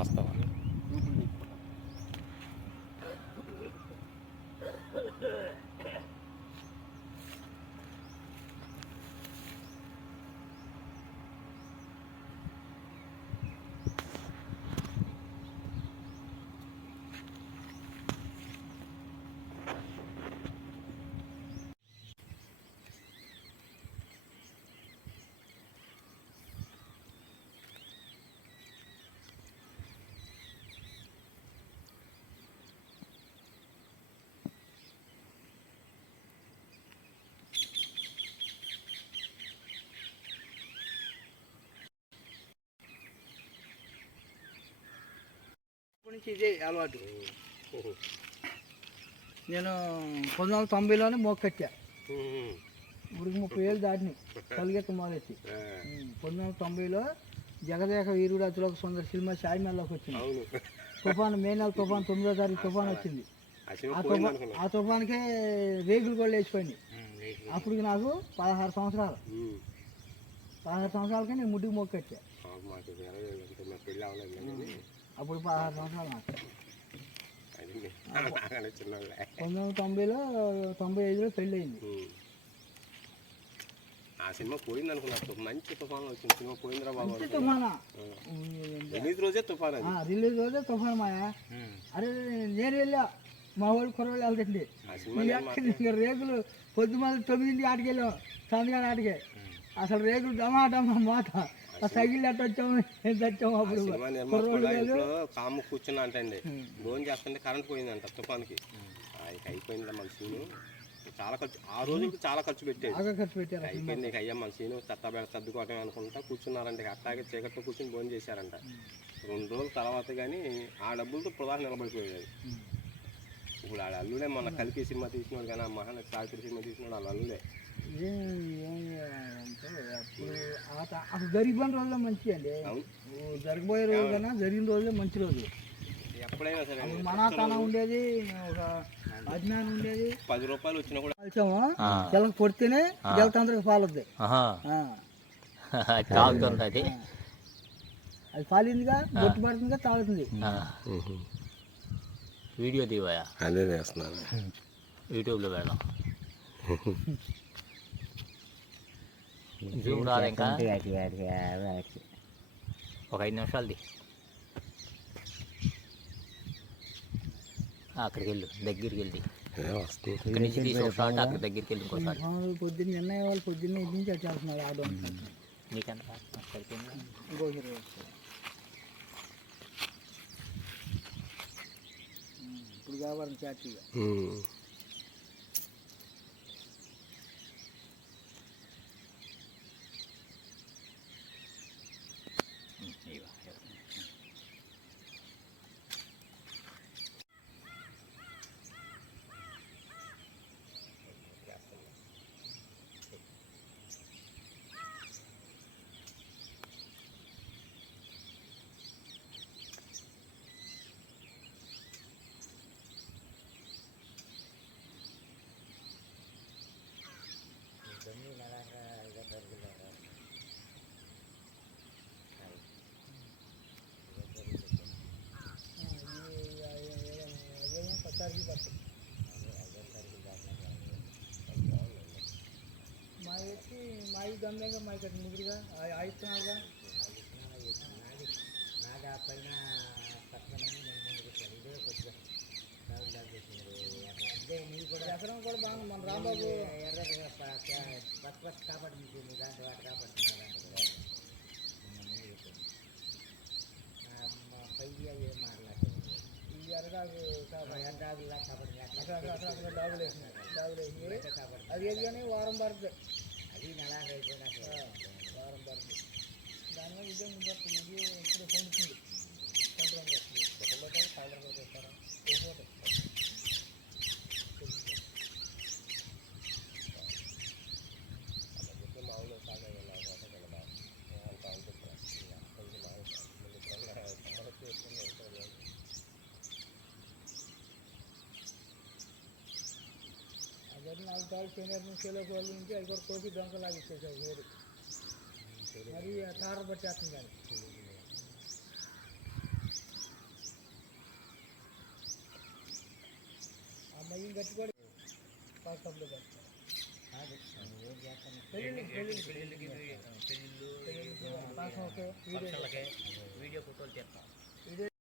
వస్తావా? నుంచి ఇదే అలవాటు. నేను 1990లోనే మొక్కట్టా. ఇప్పుడు 30 ఏళ్ళు దాటినాయి కలిగెత్త మొదలెత్తి. 1990లో జగదేక వీరుడు అతిలోక సుందర సినిమా షాయిమేల్లోకి వచ్చింది. తుఫాను మే నెల తుఫాను 9వ తారీఖు తుఫాను వచ్చింది. ఆ తుఫానుకే రేగులు కూడా లేచిపోయినాయి. అప్పటికి నాకు 16 సంవత్సరాలు. 16 సంవత్సరాలకే నేను ముడ్డుకు మొక్కట్టా. అప్పుడు 16 సంవత్సరాలు నాకు. 1990లో 95లో పెళ్ళి అయింది. ఆ సినిమా పోయింది అనుకున్నా. మంచి తుఫాను వచ్చింది. సినిమా పోయిందిరా బాబు. తుఫానా రిలీజ్ రోజే తుఫాను. రిలీజ్ రోజే తుఫాను మాయా. అరే నేను వెళ్ళా, మా వాళ్ళు కుర్రవాళ్ళు వెళ్తుంది. రేగులు పొద్దుమాల 9 ఆటకి వెళ్ళాం, సందగాని ఆటకే. అసలు రేగులు డమా డమా మాట సైకిల్ ఎట్ట వచ్చాము, ఎంత వచ్చాము. అప్పుడు కాము కూర్చున్నా అంటండి, భోజనం చేస్తుంటే కరెంట్ పోయిందంట తుఫాన్కి. అయిపోయిందా మన సీను. చాలా ఖర్చు, ఆ రోజుకి చాలా ఖర్చు పెట్టాడు. అయిపోయింది ఇక అయ్యా మన సీను చెత్త సర్దుకోవటం అనుకుంటా కూర్చున్నారంట. అట్టాగే చీకట్లో కూర్చొని భోజనం చేశారంట. 2 రోజుల తర్వాత కానీ ఆ డబ్బులతో ప్రధాన నిలబడిపోయాడు. ఇప్పుడు వాళ్ళ అల్లుడే మన కలిపి సినిమా తీసినాడు కానీ, ఆ మహానటి సావిత్రి సినిమా తీసినాడు వాళ్ళ అల్లుడే. అప్పుడు జరిగిపోయిన రోజులే మంచి అండి. జరిగిపోయే రోజు కన్నా జరిగిన రోజులే మంచి రోజు. ఎప్పుడైనా సరే మనాతనం ఉండేది, ఒక అజ్ఞానం ఉండేది. 10 రూపాయలు వచ్చినా కూడా కలిసాము, పిల్లకి పొడితేనే జలతంత్రికి పాలొద్ది. అది పాలిందిగా, బొట్టు పడుతుందిగా, తాగుతుంది. వీడియో తీవయా? అదే చేస్తున్నాను, యూట్యూబ్లో పెడదాం. జూమ్ రాదు ఇంకా. ఒక 5 నిమిషాలది. అక్కడికి వెళ్ళు, దగ్గరికి వెళ్ళి ఇక్కడి నుంచి తీసి ఒక షాట్ అక్కడ దగ్గరికి వెళ్ళి ఇంకోసారి. పొద్దున్న నిన్నయ్య వాళ్ళు పొద్దున్నే ఇంటి నుంచి వచ్చి వెళ్తున్నారు. ఆడో నీకెంత ఇంకో ఇప్పుడు వ్యాపారం చాటీగా. మా గమ్యంగా మా ఇక్కడ ముగ్గురుగా ఆయిస్తున్నారుగా. నాకు ఆ పైన ఎకరం కూడా బాగా మన రాంబాబు ఎర్రగా పక్క కాపాడుతుంది. దాంట్లో వాటి కాపాడుతున్నారు. పైకి అవి ఏం మాట్లాడుతుంది. ఈ ఎర్రగాగు ఎర్రగాగులా కాపాడుతుంది. అక్కడ డాగులు వేసినారు. అది ఏది కానీ వారం పడుతుంది. అది నెల అయిపోయినాక వారం పడుతుంది. దానివల్ల ఇదే ముందు ఇప్పుడు పండుతుంది. సంక్రాంతి సాయంత్రం చేస్తారా మామూలు సాగు అదే 4 తాళ్ళు సీనియర్ నుంచి కిలోకి వాళ్ళ నుంచి 5 కోసి దొంగలాగా ఇచ్చేసారు వేరు. మరి తార పట్టేస్తుంది కానీ నయ్యం గట్టి కూడా వాట్సాప్లో పెడతాను. పెళ్ళిళ్ళకి వీడియో ఫోటోలు చేస్తాం.